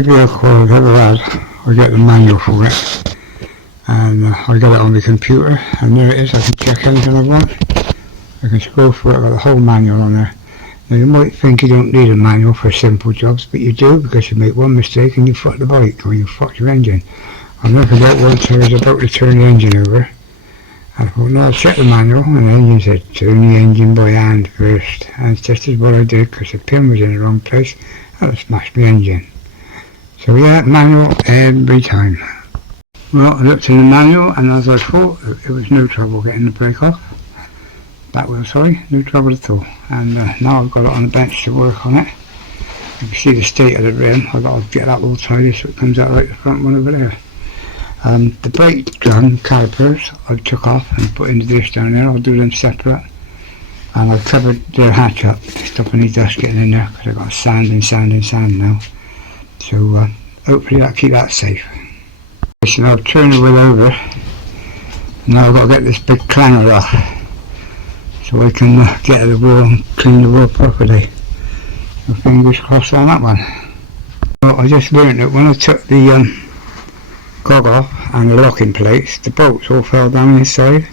vehicle I've ever had, I get the manual for it, and I get it on the computer, and there it is. I can check anything I want. I can scroll through it, I've got the whole manual on there. Now you might think you don't need a manual for simple jobs, but you do, because you make one mistake and you fuck the bike, or you fuck your engine. I'll never forget once I was about to turn the engine over. I thought, no, I'll check the manual, and the engine said, turn the engine by hand first. And it's just as well I did, because the pin was in the wrong place, and it smashed my engine. So yeah, manual every time. Well, I looked in the manual, and as I thought, it was no trouble getting the brake off. Back wheel, sorry, no trouble at all. And now I've got it on the bench to work on it. You can see the state of the rim. I've got to get that all tidy so it comes out like the front one over there. The brake drum calipers I took off and put into this down there. I'll do them separate. And I've covered their hatch up to stop any dust getting in there, because I've got sand now. So hopefully that'll keep that safe. So I'll turn the wheel over. Now I've got to get this big clanger off, so I can get to the wheel and clean the wheel properly. So fingers crossed on that one. Well, I just learned that when I took the cog off and the locking plates, the bolts all fell down inside,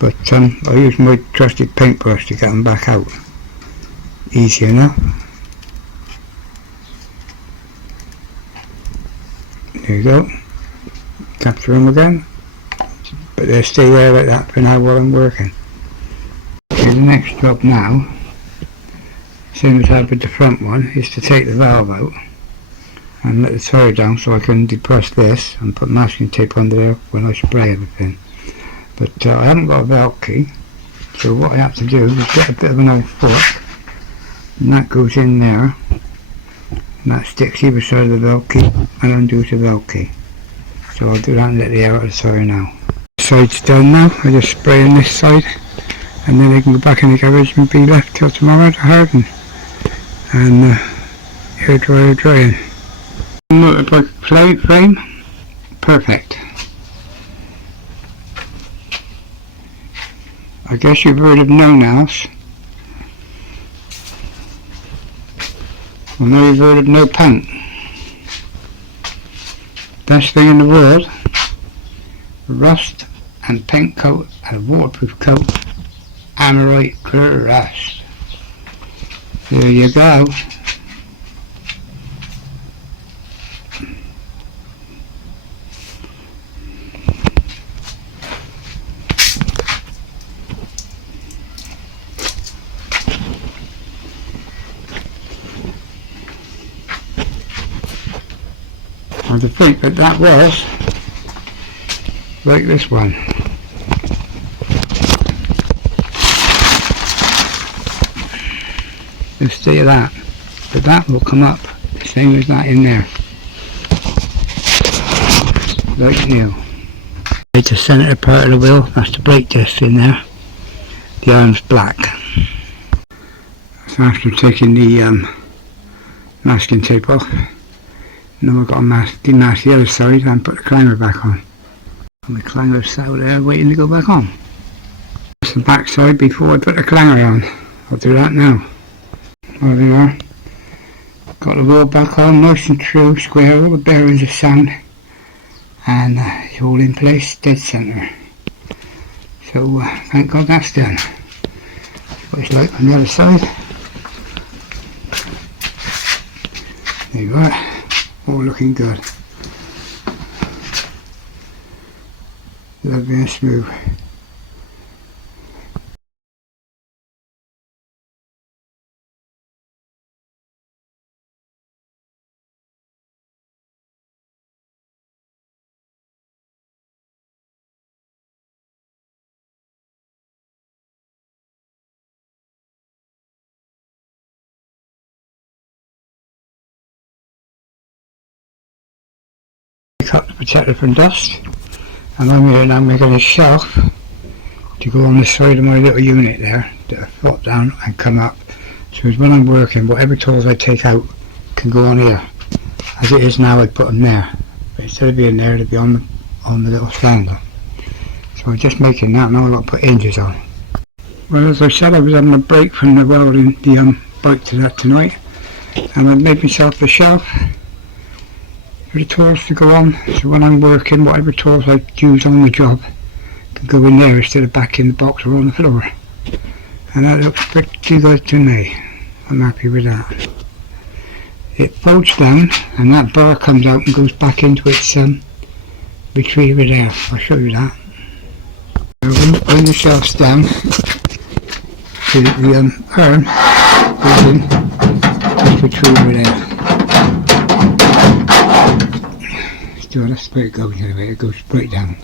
but I used my trusted paintbrush to get them back out. Easy enough. There you go. Capture them again, but they'll stay there like that for now while I'm working. Okay, the next job now, same as I had with the front one, is to take the valve out and let the tyre down so I can depress this and put masking tape under there when I spray everything. But I haven't got a valve key, so what I have to do is get a bit of a knife fork, and that goes in there, and that sticks either side of the valve key and undo the valve key. So I'll do that and let the air out of the tyre now. This side's done now. I just spray on this side, and then they can go back in the garage and be left till tomorrow to harden and air drying. Motorbike frame, perfect. I guess you've heard of no-nails. Well, now you've heard of no paint. Best thing in the world, rust and paint coat and a waterproof coat, Amorite clear rust. There you go. And to think that that was like this one. The state of that, but that will come up the same as that in there, like new. The centre part of the wheel, that's the brake disc in there. The arm's black. So after taking the masking tape off, now I've got to demask the other side and put the clanger back on. And the clanger's out there waiting to go back on. That's the back side before I put the clanger on. I'll do that now. There we are. Got the wheel back on, nice and true, square, all the bearings are sound, and it's all in place, dead centre. So thank God that's done. That's what it's like on the other side. There you are. All looking good. Lovely and smooth. Cut the protector from dust, and I'm here now making a shelf to go on the side of my little unit there that I flop down and come up, so as when I'm working whatever tools I take out can go on here. As it is now I put them there, but instead of being there they'll be on the little stand. So I'm just making that. Now I've got to put hinges on. Well, as I said, I was having a break from the welding the bike to that tonight, and I made myself a shelf for the tools to go on, so when I'm working, whatever tools I use on the job can go in there instead of back in the box or on the floor. And that looks pretty good to me. I'm happy with that. It folds down and that bar comes out and goes back into its retriever there. I'll show you that. Now bring the shelves down so that the arm goes in this retriever there. So that's where it goes anyway, it goes straight down.